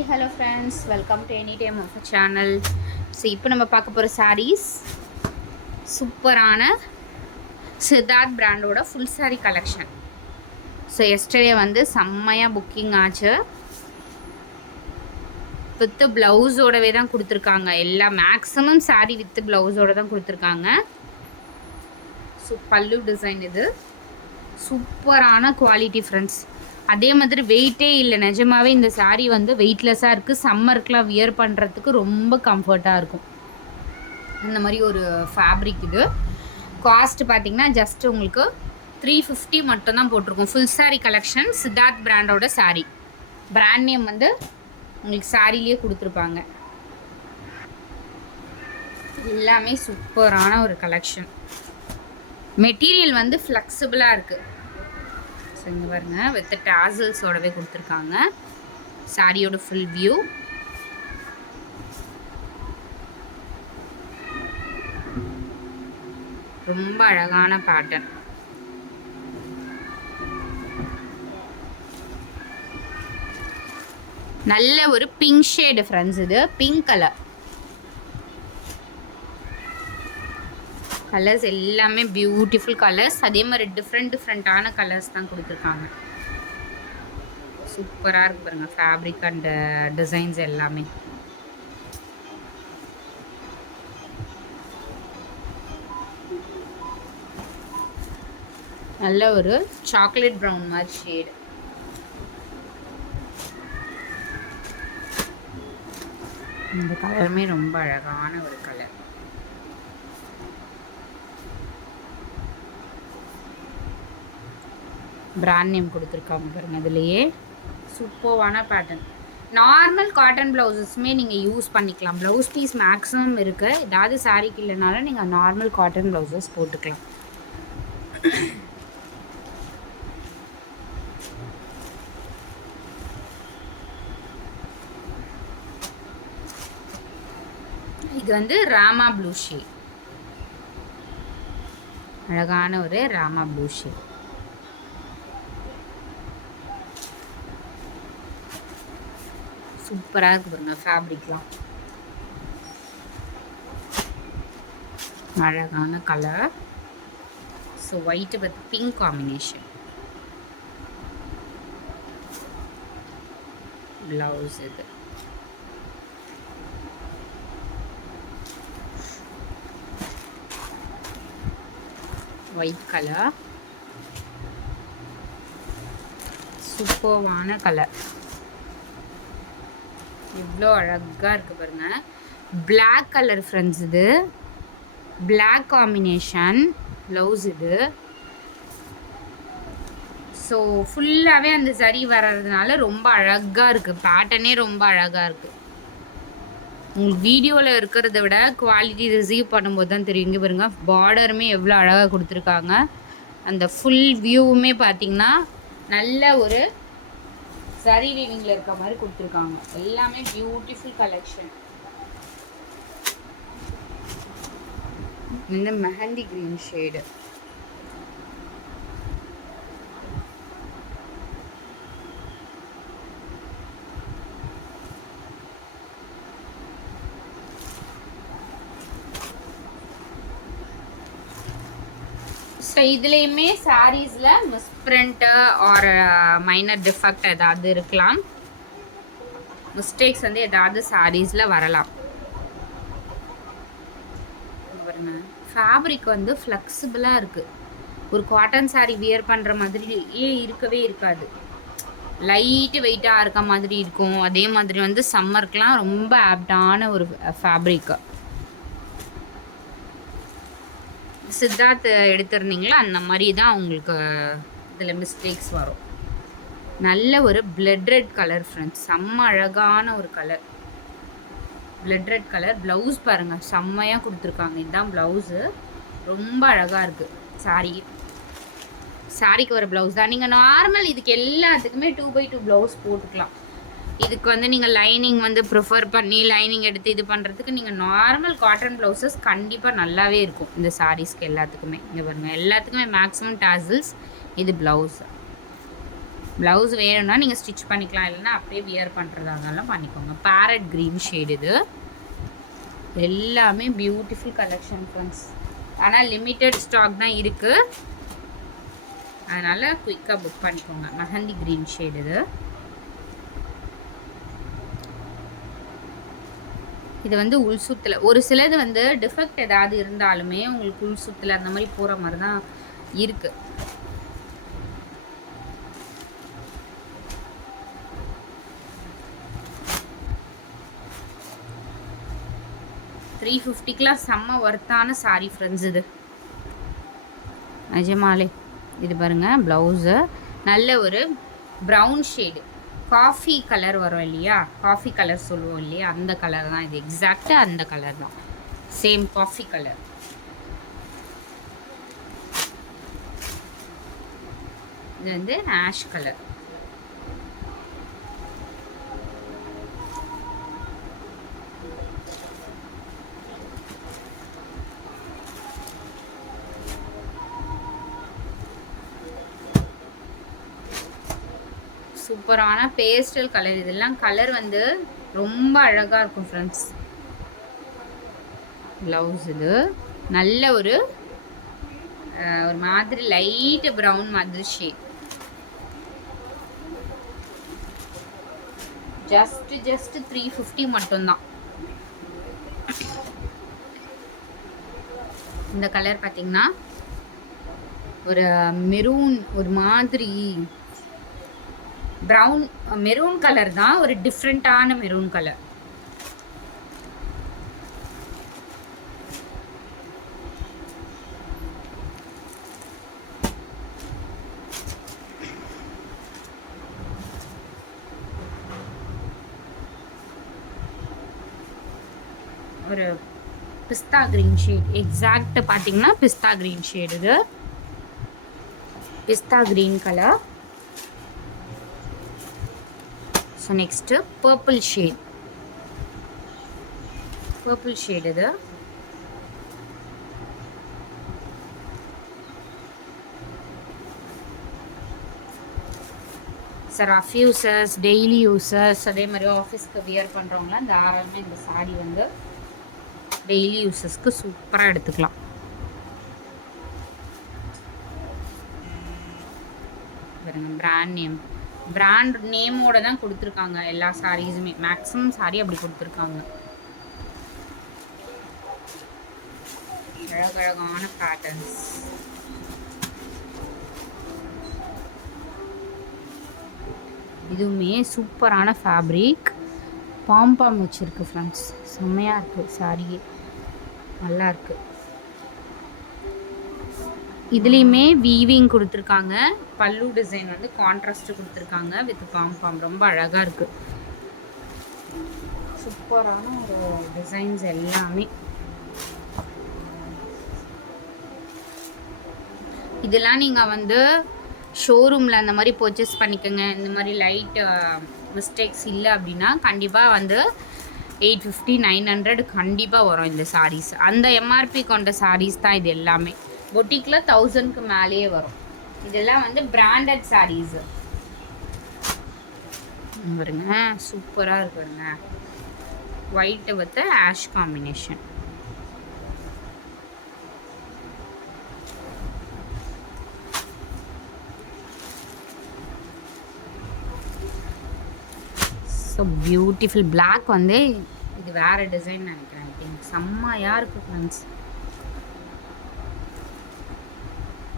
Hi hello friends, welcome to any time of channel. So இப்போ நம்ம பார்க்க போகிற சாரீஸ் சூப்பரான சித்தார்த் பிராண்டோட full sari collection. So yesterday வந்து செம்மையாக புக்கிங் ஆச்சு. வித்து ப்ளவுஸோடவே தான் கொடுத்துருக்காங்க. எல்லா மேக்ஸிமம் சாரீ வித்து ப்ளவுஸோடு தான் கொடுத்துருக்காங்க. ஸோ பல்லு டிசைன் இது சூப்பரான குவாலிட்டி ஃப்ரெண்ட்ஸ். அதே மாதிரி வெயிட்டே இல்லை, நிஜமாகவே இந்த சாரீ வந்து வெயிட்லெஸ்ஸாக இருக்குது. சம்மருக்குலாம் வியர் பண்ணுறதுக்கு ரொம்ப கம்ஃபர்ட்டாக இருக்கும். இந்த மாதிரி ஒரு ஃபேப்ரிக் இது. காஸ்ட் பார்த்திங்கன்னா ஜஸ்ட் உங்களுக்கு 350 மட்டும்தான் போட்டிருக்கோம். ஃபுல் சாரீ கலெக்ஷன் சித்தார்த் பிராண்டோட சாரீ. பிராண்ட் நேம் வந்து உங்களுக்கு சாரீலேயே கொடுத்துருப்பாங்க. எல்லாமே சூப்பரான ஒரு கலெக்ஷன். மெட்டீரியல் வந்து ஃப்ளெக்சிபிளாக இருக்குது. ஸோ இங்கே பாருங்க, வித் டாசல்ஸோடவே கொடுத்துருக்காங்க. சாரியோட ஃபுல் வியூ. ரொம்ப அழகான பேட்டர்ன். நல்ல ஒரு பிங்க் ஷேடு ஃப்ரெண்ட்ஸ். இது பிங்க் கலர். கலர்ஸ் எல்லாமே பியூட்டிஃபுல் கலர்ஸ். அதே மாதிரி டிஃப்ரெண்ட்டான கலர்ஸ் தான் கொடுத்துருக்காங்க. சூப்பராக இருக்கு பாருங்க ஃபேப்ரிக் அண்ட் டிசைன்ஸ் எல்லாமே. நல்ல ஒரு சாக்லேட் ப்ரௌன் மாதிரி ஷேடு. இந்த கலருமே ரொம்ப அழகான ஒரு கலர். பிராண்ட் நேம் கொடுத்துருக்காங்க பாருங்க. அதுலேயே சூப்பரான பேட்டர்ன். நார்மல் காட்டன் ப்ளவுஸஸுமே நீங்கள் யூஸ் பண்ணிக்கலாம். ப்ளவுஸ் பீஸ் மேக்ஸிமம் இருக்குது. ஏதாவது சாரீக்கு இல்லைனாலும் நீங்கள் நார்மல் காட்டன் ப்ளவுஸஸ் போட்டுக்கலாம். இது வந்து ராமா ப்ளூ ஷேட். அழகான ஒரு ராமா ப்ளூ ஷேட். சூப்பராக இருக்கு பாருங்க ஃபேப்ரிக்லாம். அழகான colour. So white with pink combination. Blouse இது. White colour. சூப்பரான கலர். இவ்வளோ அழகாக இருக்குது பாருங்கள். Black colour friends. இது பிளாக் காம்பினேஷன் ப்ளவுஸ் இது. ஸோ ஃபுல்லாகவே அந்த சரி வர்றதுனால ரொம்ப அழகாக இருக்குது. பேட்டர்னே ரொம்ப அழகாக இருக்குது. உங்களுக்கு வீடியோவில் இருக்கிறத விட குவாலிட்டி ரிசீவ் பண்ணும்போது தான் தெரியும். இங்கே பாருங்க, பார்டருமே எவ்வளோ அழகாக கொடுத்துருக்காங்க. அந்த ஃபுல் வியூவுமே பார்த்திங்கன்னா நல்ல ஒரு சரி வீவிங்கில் இருக்க மாதிரி கொடுத்துருக்காங்க. எல்லாமே பியூட்டிஃபுல் கலெக்ஷன். இந்த மெஹந்தி கிரீன் ஷேடு. ஸோ இதுலேயுமே சாரீஸில் மிஸ்பிரிண்ட்டு ஆர் மைனர் டிஃபெக்ட் ஏதாவது இருக்கலாம். மிஸ்டேக்ஸ் வந்து ஏதாவது சாரீஸில் வரலாம். ஃபேப்ரிக் வந்து ஃப்ளெக்சிபிளாக இருக்குது. ஒரு காட்டன் சாரீ வியர் பண்ணுற மாதிரியே இருக்கவே இருக்காது. லைட்டு வெயிட்டாக இருக்க மாதிரி இருக்கும். அதே மாதிரி வந்து சம்மருக்கெலாம் ரொம்ப ஆப்டான ஒரு ஃபேப்ரிக்கு. சித்தார்த் எடுத்திருந்தீங்களா அந்த மாதிரி தான் உங்களுக்கு இதில் மிஸ்டேக்ஸ் வரும். நல்ல ஒரு பிளட் ரெட் கலர் ஃப்ரெண்ட்ஸ். செம்ம அழகான ஒரு colour. Blood red colour. Blouse பாருங்கள், செம்மையாக கொடுத்துருக்காங்க. இதுதான் ப்ளவுஸு. ரொம்ப அழகாக இருக்குது. சாரிக்கு வர ப்ளவுஸ் தான். நீங்கள் நார்மல் இதுக்கு எல்லாத்துக்குமே 2x2 ப்ளவுஸ் போட்டுக்கலாம். இதுக்கு வந்து நீங்கள் லைனிங் வந்து ப்ரிஃபர் பண்ணி லைனிங் எடுத்து இது பண்ணுறதுக்கு நீங்கள் நார்மல் காட்டன் ப்ளவுசஸ் கண்டிப்பாக நல்லாவே இருக்கும் இந்த சாரீஸ்க்கு எல்லாத்துக்குமே. இங்கே பாருங்கள், எல்லாத்துக்குமே மேக்ஸிமம் டாசல்ஸ். இது ப்ளவுஸ். ப்ளவுஸ் வேணும்னா நீங்கள் ஸ்டிச் பண்ணிக்கலாம், இல்லைன்னா அப்படியே வியர் பண்ணுறதா இருந்தாலும் பண்ணிக்கோங்க. பேரட் க்ரீன் ஷேடு இது. எல்லாமே பியூட்டிஃபுல் கலெக்ஷன் ஃப்ரெண்ட்ஸ். ஆனால் லிமிட்டட் ஸ்டாக் தான் இருக்குது, அதனால் குயிக்காக புக் பண்ணிக்கோங்க. மெஹந்தி க்ரீன் ஷேடு இது. இது வந்து உள் சுத்தில் ஒரு சிலது வந்து டிஃபெக்ட் ஏதாவது இருந்தாலுமே உங்களுக்கு உள் சுத்தில் அந்த மாதிரி போகிற மாதிரி தான் இருக்குது. $350 செம்ம ஒர்த்தான சாரீ ஃப்ரெண்ட்ஸ் இது நிஜமாலே. இது பாருங்கள் ப்ளவுஸு நல்ல ஒரு ப்ரௌன் ஷேடு, காஃபி கலர் வரும் இல்லையா, காஃபி கலர் சொல்லுவோம் இல்லையா, அந்த கலர் தான் இது. எக்ஸாக்டாக அந்த கலர் தான், சேம் காஃபி கலர். இது வந்து ஆஷ் கலர். சூப்பரான பேஸ்டல் கலர். இதெல்லாம் கலர் வந்து ரொம்ப அழகாக இருக்கும் ஃப்ரெண்ட்ஸ். ப்ளவுஸ் இது நல்ல ஒரு மாதிரி லைட் ப்ரௌன் மாதிரி ஷேட். ஜஸ்ட் 350 மட்டும்தான். இந்த கலர் பார்த்தீங்கன்னா ஒரு மெரூன், ஒரு மாதிரி ப்ரௌன் மெரூன் கலர் தான், ஒரு டிஃப்ரெண்ட்டான மெரூன் கலர். ஒரு பிஸ்தா கிரீன் ஷேட், எக்ஸாக்ட் பார்த்தீங்கன்னா பிஸ்தா கிரீன் ஷேடு. இது pista green colour. So next purple shade. Purple shade இது. Sir rough users, daily users, அதே மாதிரி ஆஃபீஸ்க்கு வியர் பண்ணுறவங்களாம் தாராளமாக இந்த சாரீ வந்து டெய்லி யூசஸ்க்கு சூப்பராக எடுத்துக்கலாம். பிராண்ட் நேமோட தான் கொடுத்துருக்காங்க எல்லா சாரீஸுமே. மேக்ஸிமம் சாரீ அப்படி கொடுத்துருக்காங்க. அழகழகான பேட்டர்ன்ஸ். இதுவுமே சூப்பரான ஃபேப்ரிக். பாம்பாம் வச்சுருக்கு ஃப்ரெண்ட்ஸ், செம்மையாக இருக்குது சாரியே, நல்லா இருக்குது. இதுலேயுமே வீவிங் கொடுத்துருக்காங்க. பல்லு டிசைன் வந்து கான்ட்ராஸ்ட் கொடுத்துருக்காங்க வித் பாம்பாம். ரொம்ப அழகாக இருக்குது. சூப்பரான ஒரு டிசைன்ஸ் எல்லாமே. இதெல்லாம் நீங்கள் வந்து ஷோரூமில் அந்த மாதிரி பர்ச்சேஸ் பண்ணிக்கோங்க. இந்த மாதிரி லைட் மிஸ்டேக்ஸ் இல்லை அப்படின்னா கண்டிப்பாக வந்து 850 900 கண்டிப்பாக வரும் இந்த சாரீஸ். அந்த எம்ஆர்பி கொண்ட சாரீஸ் தான் இது எல்லாமே. பொட்டிக்கில் 1000க்கு மேலேயே வரும். இதெல்லாம் வந்து பிராண்டட் சாரீஸு பாருங்க, சூப்பராக இருக்குங்க. White with ash combination. So beautiful. Black வந்து இது வேறு டிசைன் நினைக்கிறேன். எனக்கு செம்மையாக இருக்குது ஃப்ரெண்ட்ஸ்.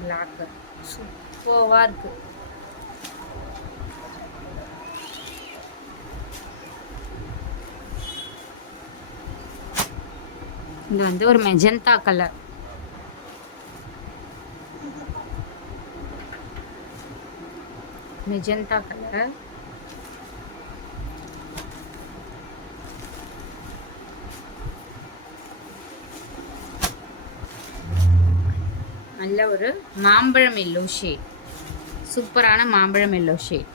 பிளாக் சூப்பராக இருக்குது. இது வந்து ஒரு மெஜந்தா கலர். Magenta colour. நல்ல ஒரு மாம்பழம் எல்லோ ஷேட். சூப்பரான மாம்பழம் எல்லோ ஷேட்.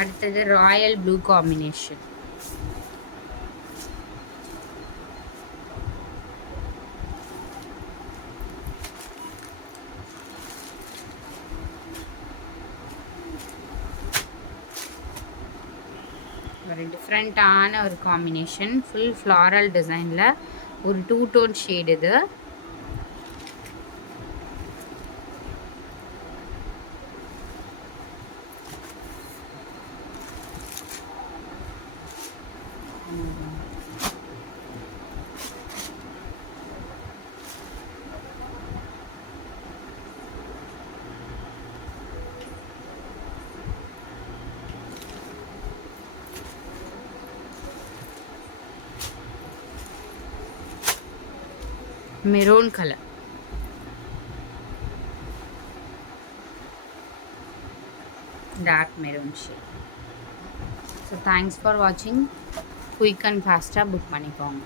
அடுத்தது ராயல் ப்ளூ காம்பினேஷன். ஒரு டிஃப்ரெண்ட்டான ஒரு காம்பினேஷன். ஃபுல் ஃப்ளாரல் டிசைனில் ஒரு 2 டோன் ஷேட் இது. Maroon colour. Dark maroon shade. So thanks for வாட்சிங். குயிக் அண்ட் ஃபாஸ்ட்டாக புக் பண்ணிக்கோங்க.